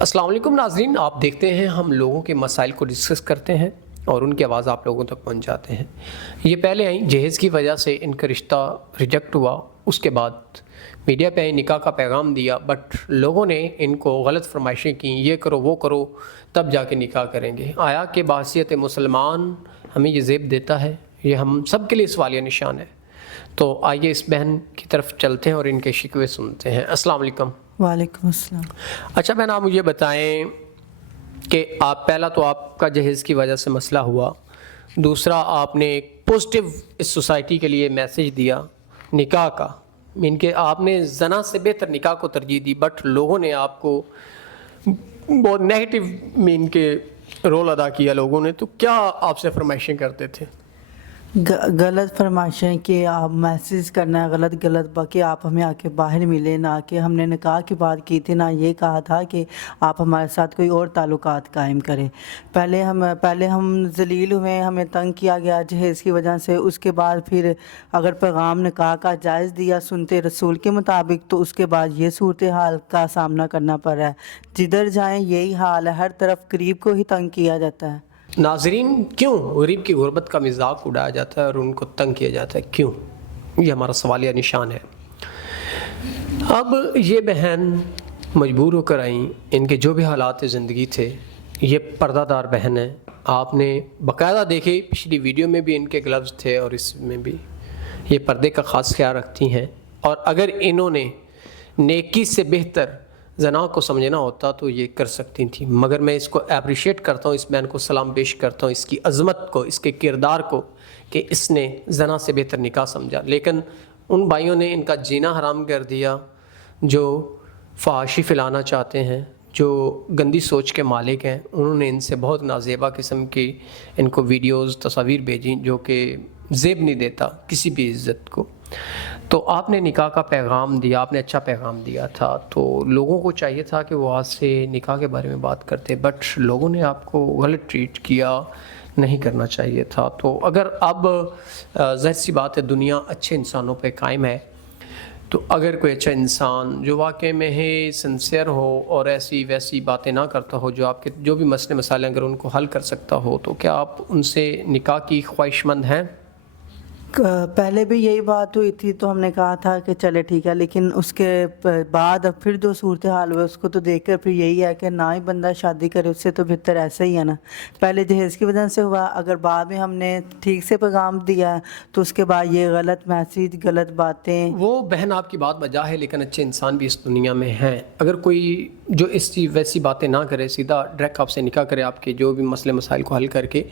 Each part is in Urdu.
السلام علیکم ناظرین، آپ دیکھتے ہیں ہم لوگوں کے مسائل کو ڈسکس کرتے ہیں اور ان کی آواز آپ لوگوں تک پہنچاتے ہیں۔ یہ پہلے آئیں، جہیز کی وجہ سے ان کا رشتہ ریجیکٹ ہوا، اس کے بعد میڈیا پہ نکاح کا پیغام دیا، بٹ لوگوں نے ان کو غلط فرمائشیں کیں، یہ کرو وہ کرو تب جا کے نکاح کریں گے۔ آیا کہ بحیثیت مسلمان ہمیں یہ زیب دیتا ہے؟ یہ ہم سب کے لیے سوالیہ نشان ہے۔ تو آئیے اس بہن کی طرف چلتے ہیں اور ان کے شکوے سنتے ہیں۔ السلام علیکم۔ وعلیکم السلام۔ اچھا بہن، آپ مجھے بتائیں کہ پہلا تو آپ کا جہیز کی وجہ سے مسئلہ ہوا، دوسرا آپ نے ایک پوزیٹیو اس سوسائٹی کے لیے میسیج دیا نکاح کا، مین کہ آپ نے زنا سے بہتر نکاح کو ترجیح دی، بٹ لوگوں نے آپ کو بہت نیگیٹو مین کے رول ادا کیا لوگوں نے، تو کیا آپ سے فرمائشیں کرتے تھے؟ غلط فرمائشیں کہ آپ میسیج کرنا ہے غلط باقی آپ ہمیں آ کے باہر ملے، نہ کہ ہم نے نکاح کی بات کی تھی، نہ یہ کہا تھا کہ آپ ہمارے ساتھ کوئی اور تعلقات قائم کریں۔ پہلے ہم ذلیل ہوئے، ہمیں تنگ کیا گیا جہیز کی وجہ سے، اس کے بعد پھر اگر پیغام نکاح کا جائز دیا سنتے رسول کے مطابق، تو اس کے بعد یہ صورتحال کا سامنا کرنا پڑ رہا ہے۔ جدھر جائیں یہی حال ہے، ہر طرف قریب کو ہی تنگ کیا جاتا ہے۔ ناظرین، کیوں غریب کی غربت کا مذاق اڑایا جاتا ہے اور ان کو تنگ کیا جاتا ہے؟ کیوں؟ یہ ہمارا سوالیہ نشان ہے۔ اب یہ بہن مجبور ہو کر آئیں، ان کے جو بھی حالات زندگی تھے، یہ پردہ دار بہن ہے، آپ نے باقاعدہ دیکھے پچھلی ویڈیو میں بھی ان کے گلوز تھے اور اس میں بھی یہ پردے کا خاص خیال رکھتی ہیں، اور اگر انہوں نے نیکی سے بہتر زنا کو سمجھنا ہوتا تو یہ کر سکتی تھیں، مگر میں اس کو اپریشیٹ کرتا ہوں، اس بہن کو سلام پیش کرتا ہوں، اس کی عظمت کو، اس کے کردار کو، کہ اس نے زنا سے بہتر نکاح سمجھا۔ لیکن ان بھائیوں نے ان کا جینا حرام کر دیا جو فحاشی پھیلانا چاہتے ہیں، جو گندی سوچ کے مالک ہیں۔ انہوں نے ان سے بہت نازیبا قسم کی ان کو ویڈیوز، تصاویر بھیجیں جو کہ زیب نہیں دیتا کسی بھی عزت کو۔ تو آپ نے نکاح کا پیغام دیا، آپ نے اچھا پیغام دیا تھا، تو لوگوں کو چاہیے تھا کہ وہ آج سے نکاح کے بارے میں بات کرتے، بٹ لوگوں نے آپ کو غلط ٹریٹ کیا، نہیں کرنا چاہیے تھا۔ تو اگر اب ظاہر سی بات ہے دنیا اچھے انسانوں پہ قائم ہے، تو اگر کوئی اچھا انسان جو واقعے میں ہے سنسیئر ہو اور ایسی ویسی باتیں نہ کرتا ہو، جو آپ کے جو بھی مسئلے مسائل اگر ان کو حل کر سکتا ہو، تو کیا آپ ان سے نکاح کی خواہش مند ہیں؟ پہلے بھی یہی بات ہوئی تھی تو ہم نے کہا تھا کہ چلے ٹھیک ہے، لیکن اس کے بعد اب پھر جو صورتحال ہوئے اس کو تو دیکھ کر پھر یہی ہے کہ نہ ہی بندہ شادی کرے، اس سے تو بہتر ایسا ہی ہے نا۔ پہلے جہیز کی وجہ سے ہوا، اگر بعد میں ہم نے ٹھیک سے پیغام دیا ہے تو اس کے بعد یہ غلط میسیج، غلط باتیں۔ وہ بہن آپ کی بات بجا ہے، لیکن اچھے انسان بھی اس دنیا میں ہیں۔ اگر کوئی جو ویسی باتیں نہ کرے، سیدھا ڈائریکٹ آپ سے نکاح کرے، آپ کے جو بھی مسئلے مسائل کو حل کر کے،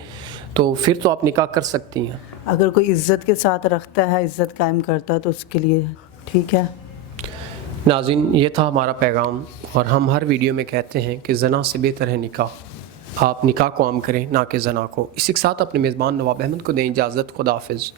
تو پھر تو آپ نکاح کر سکتی ہیں۔ اگر کوئی عزت کے ساتھ رکھتا ہے، عزت قائم کرتا ہے، تو اس کے لیے ٹھیک ہے۔ ناظرین، یہ تھا ہمارا پیغام، اور ہم ہر ویڈیو میں کہتے ہیں کہ زنا سے بہتر ہے نکاح۔ آپ نکاح کو عام کریں، نہ کہ زنا کو۔ اسی کے ساتھ اپنے میزبان نواب احمد کو دیں اجازت۔ خدا حافظ۔